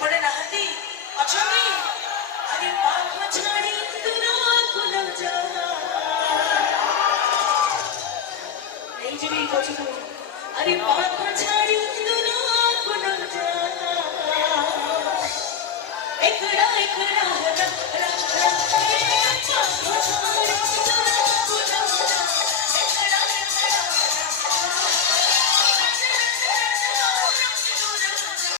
पण नाती अचमी अरे पाख छाडी तुला कुलम जा नहीं जमी कोचू अरे पाख छाडी तुला कुलम जा एकड़ा एकड़ा